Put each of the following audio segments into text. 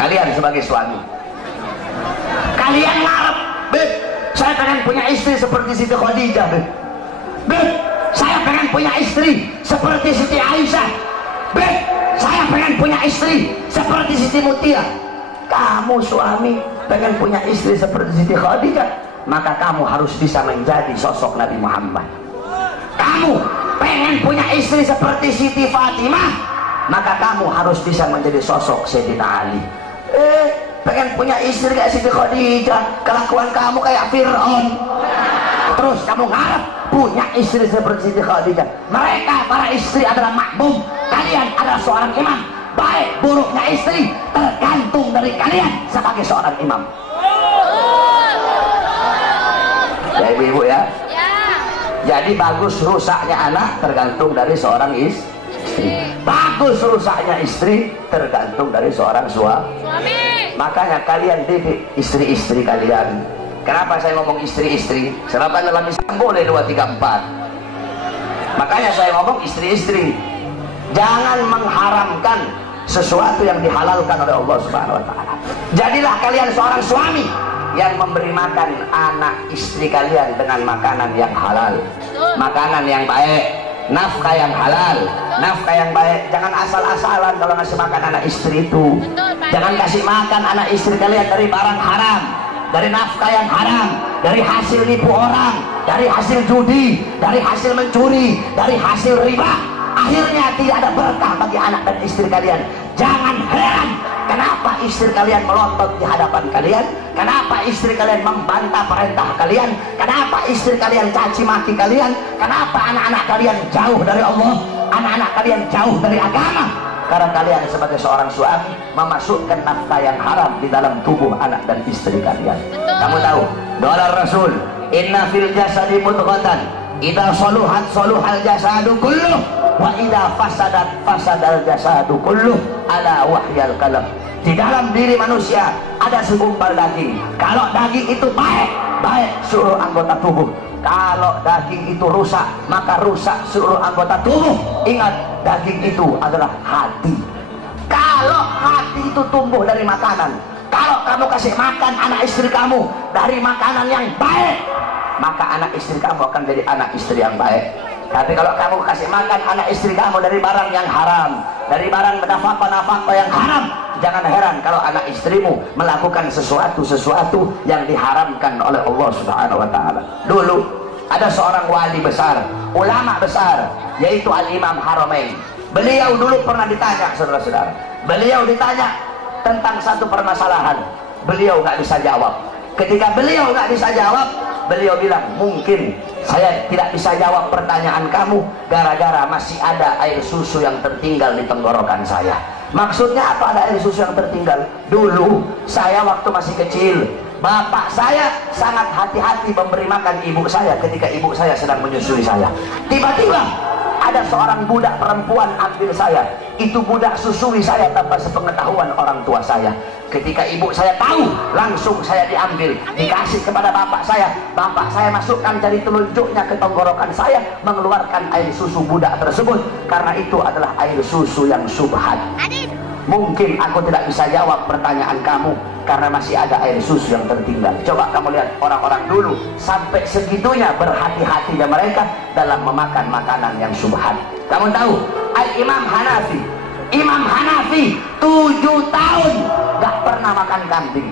Kalian sebagai suami, kalian ngarep, Beb, saya pengen punya istri seperti Siti Khadijah, Beb. Beb, saya pengen punya istri seperti Siti Aisyah. Beb, saya pengen punya istri seperti Siti Mutia. Kamu suami pengen punya istri seperti Siti Khadijah, maka kamu harus bisa menjadi sosok Nabi Muhammad. Kamu pengen punya istri seperti Siti Fatimah, maka kamu harus bisa menjadi sosok Sayyidina Ali. Pengen punya istri kayak Siti Khadijah, kelakuan kamu kayak Fir'aun. Terus kamu ngarep punya istri seperti Siti Khadijah. Mereka para istri adalah makmum, kalian adalah seorang imam. Baik buruknya istri tergantung dari kalian sebagai seorang imam. Ya ibu-ibu ya. Jadi bagus rusaknya anak tergantung dari seorang istri. Bagus rusaknya istri tergantung dari seorang suami. Makanya kalian didik istri-istri kalian. Kenapa saya ngomong istri-istri? Sebab dalam Islam boleh 2, 3, 4. Makanya saya ngomong istri-istri. Jangan mengharamkan sesuatu yang dihalalkan oleh Allah Subhanahu wa Ta'ala. Jadilah kalian seorang suami yang memberi makan anak istri kalian dengan makanan yang halal, makanan yang baik, nafkah yang halal, nafkah yang baik. Jangan asal-asalan kalau ngasih makan anak istri itu. Jangan kasih makan anak istri kalian dari barang haram, dari nafkah yang haram, dari hasil nipu orang, dari hasil judi, dari hasil mencuri, dari hasil riba. Akhirnya tidak ada berkah bagi anak dan istri kalian. Jangan heran kenapa istri kalian melontot di hadapan kalian, kenapa istri kalian membantah perintah kalian, kenapa istri kalian caci maki kalian, kenapa anak-anak kalian jauh dari Allah, anak-anak kalian jauh dari agama. Karena kalian sebagai seorang suami memasukkan nafkah yang haram di dalam tubuh anak dan istri kalian. Kamu tahu dolar Rasul, inna fil jasadi mudghatan idza saluhat saluhal jasadu kulluh wa idza fasadat fasadal jasadu kulluh ala wahyal kalam. Di dalam diri manusia ada segumpal daging. Kalau daging itu baik, baik seluruh anggota tubuh. Kalau daging itu rusak, maka rusak seluruh anggota tubuh. Ingat, daging itu adalah hati. Kalau hati itu tumbuh dari makanan, kalau kamu kasih makan anak istri kamu dari makanan yang baik, maka anak istri kamu akan jadi anak istri yang baik. Tapi kalau kamu kasih makan anak istri kamu dari barang yang haram, dari barang nafkah yang haram, jangan heran kalau anak istrimu melakukan sesuatu yang diharamkan oleh Allah Subhanahu wa Ta'ala. Dulu ada seorang wali besar, ulama besar, yaitu Al-Imam Haramain. Beliau dulu pernah ditanya, saudara-saudara, beliau ditanya tentang satu permasalahan, beliau nggak bisa jawab. Ketika beliau nggak bisa jawab, beliau bilang, mungkin saya tidak bisa jawab pertanyaan kamu gara-gara masih ada air susu yang tertinggal di tenggorokan saya. Maksudnya apa ada air susu yang tertinggal? Dulu saya waktu masih kecil, bapak saya sangat hati-hati memberi makan ibu saya ketika ibu saya sedang menyusui saya. Tiba-tiba ada seorang budak perempuan ambil saya. Itu budak susui saya tanpa sepengetahuan orang tua saya. Ketika ibu saya tahu, langsung saya diambil, dikasih kepada bapak saya. Bapak saya masukkan jari telunjuknya ke tenggorokan saya, mengeluarkan air susu budak tersebut. Karena itu adalah air susu yang subhat. Mungkin aku tidak bisa jawab pertanyaan kamu karena masih ada air susu yang tertinggal. Coba kamu lihat orang-orang dulu sampai segitunya berhati-hatinya mereka dalam memakan makanan yang subhat. Kamu tahu Al-Imam Hanafi, Imam Hanafi 7 tahun gak pernah makan kambing.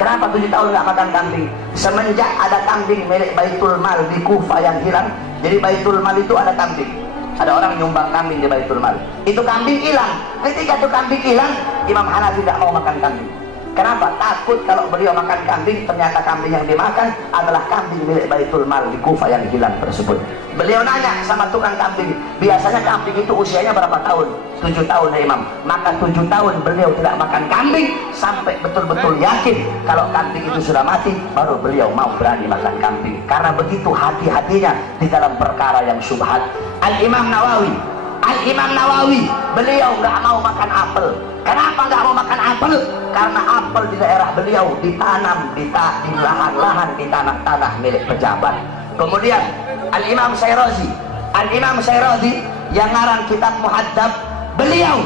Kenapa 7 tahun gak makan kambing? Semenjak ada kambing milik Baitul Mal di Kufah yang hilang. Jadi Baitul Mal itu ada kambing, ada orang nyumbang kambing di Baitul Mal. Itu kambing hilang. Ketika itu kambing hilang, Imam Hanafi tidak mau makan kambing. Kenapa? Takut kalau beliau makan kambing, ternyata kambing yang dimakan adalah kambing milik Baitul Mal di Kufah yang hilang tersebut. Beliau nanya sama tukang kambing, biasanya kambing itu usianya berapa tahun? 7 tahun ya Imam. Maka 7 tahun beliau tidak makan kambing sampai betul-betul yakin kalau kambing itu sudah mati, baru beliau mau berani makan kambing. Karena begitu hati-hatinya di dalam perkara yang syubhat. Al-Imam Nawawi, beliau nggak mau makan apel. Kenapa nggak mau makan apel? Karena apel di daerah beliau ditanam di lahan-lahan, di tanah-tanah milik pejabat. Kemudian Al-Imam Syirazi yang ngarang kitab Muhadzab, beliau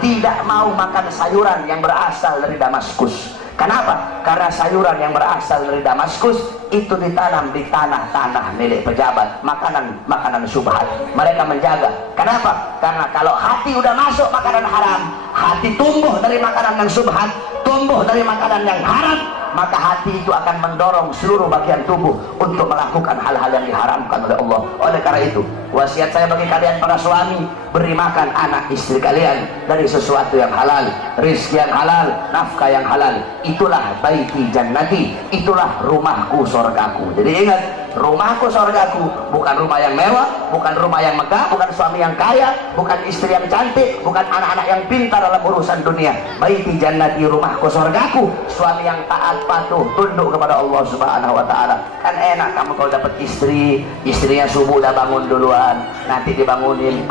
tidak mau makan sayuran yang berasal dari Damaskus. Kenapa? Karena sayuran yang berasal dari Damaskus itu ditanam di tanah-tanah milik pejabat, makanan syubhat. Mereka menjaga. Kenapa? Karena kalau hati udah masuk makanan haram, hati tumbuh dari makanan yang syubhat, tumbuh dari makanan yang haram, maka hati itu akan mendorong seluruh bagian tubuh untuk melakukan hal-hal yang diharamkan oleh Allah. Oleh karena itu, wasiat saya bagi kalian para suami, beri makan anak istri kalian dari sesuatu yang halal, rizki yang halal, nafkah yang halal. Itulah baiti jannati, itulah rumahku sorgaku. Jadi ingat, rumahku sorgaku bukan rumah yang mewah, bukan rumah yang megah, bukan suami yang kaya, bukan istri yang cantik, bukan anak-anak yang pintar dalam urusan dunia. Baiti jannati, rumahku sorgaku, suami yang taat, patuh, tunduk kepada Allah Subhanahu wa ta'ala. Kan enak kamu kalau dapat istri, istrinya subuh udah bangun duluan, nanti dibangunin,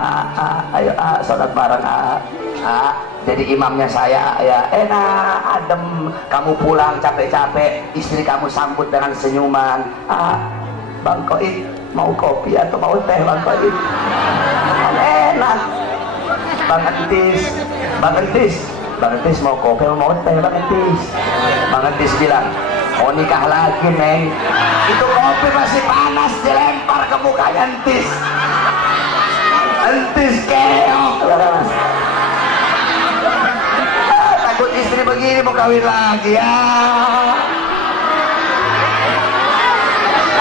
ayo salat bareng, jadi imamnya saya, ya enak, adem. Kamu pulang capek-capek, istri kamu sambut dengan senyuman. Bang Koid, mau kopi atau mau teh Bang Koid? Enak. Bang Entis mau kopi atau mau teh Bang Entis? Bang Entis bilang, mau nikah lagi Neng. Itu kopi masih panas, dilempar ke mukanya Entis. Entis keok. Takut istri begini mau kawin lagi ya.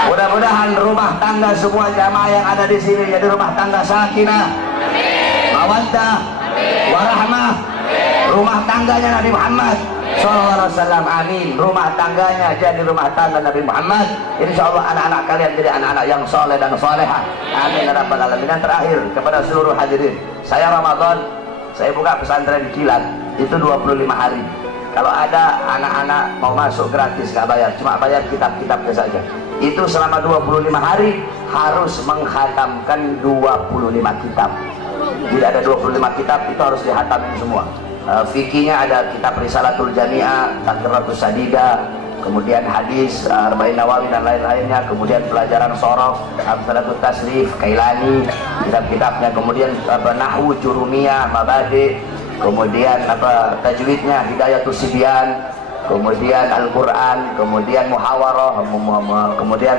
Mudah-mudahan rumah tangga semua jamaah yang ada di sini jadi rumah tangga sakinah, mawaddah, warahmah. Rumah tangganya Nabi Muhammad SAW, amin. Rumah tangganya jadi rumah tangga Nabi Muhammad. Insya Allah anak-anak kalian jadi anak-anak yang soleh dan soleha, amin ya rabbal alamin. Dan terakhir kepada seluruh hadirin, saya Ramadan saya buka pesantren kilat itu 25 hari. Kalau ada anak-anak mau masuk gratis, gak bayar, cuma bayar kitab-kitabnya saja. Itu selama 25 hari harus menghatamkan 25 kitab. Jadi ada 25 kitab itu harus dihatamin semua. Fikihnya ada kitab Risalatul Jami'ah, Tadkiratus Sadida, kemudian hadis, Arba'in Nawawi dan lain-lainnya, kemudian pelajaran Shorof, Amsalatul Tasrif, Kailani, kitab-kitabnya, kemudian Nahwu, Jurumiyah, Mabadi, kemudian tajwidnya Hidayatus Sibyan, kemudian Al-Quran, kemudian Muhawarah, kemudian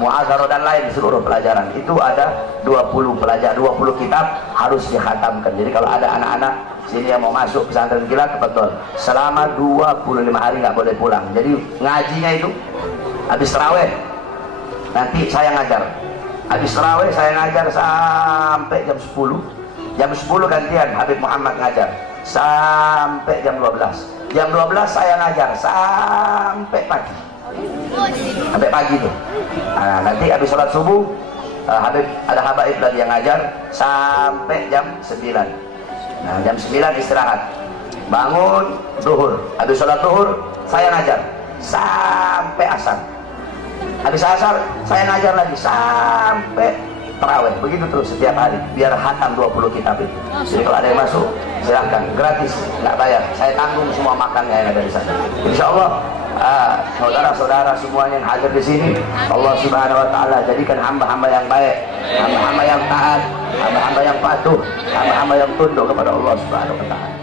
Mu'adzarah dan lain seluruh pelajaran. Itu ada 20 pelajaran, 20 kitab harus dikhatamkan. Jadi kalau ada anak-anak sini yang mau masuk pesantren kilat, betul, selama 25 hari nggak boleh pulang. Jadi ngajinya itu habis tarawih nanti saya ngajar, habis tarawih saya ngajar sampai jam 10. Jam 10 gantian Habib Muhammad ngajar sampai jam 12. Jam 12 saya ngajar sampai pagi. Sampai pagi tuh. Nah, nanti habis sholat subuh Habib ada habaib lagi yang ngajar sampai jam 9. Nah, jam 9 istirahat. Bangun duhur. Habis sholat duhur saya ngajar sampai asar. Habis asar saya ngajar lagi sampai tarawih. Begitu terus setiap hari biar hatam 20 kitab itu. Jadi kalau ada yang masuk silahkan, gratis, nggak bayar. Saya tanggung semua makannya yang ada di sana. Insya Allah saudara-saudara semuanya yang hadir di sini, Allah Subhanahu wa ta'ala jadikan hamba-hamba yang baik, hamba-hamba yang taat, hamba-hamba yang patuh, hamba-hamba yang tunduk kepada Allah Subhanahu wa ta'ala.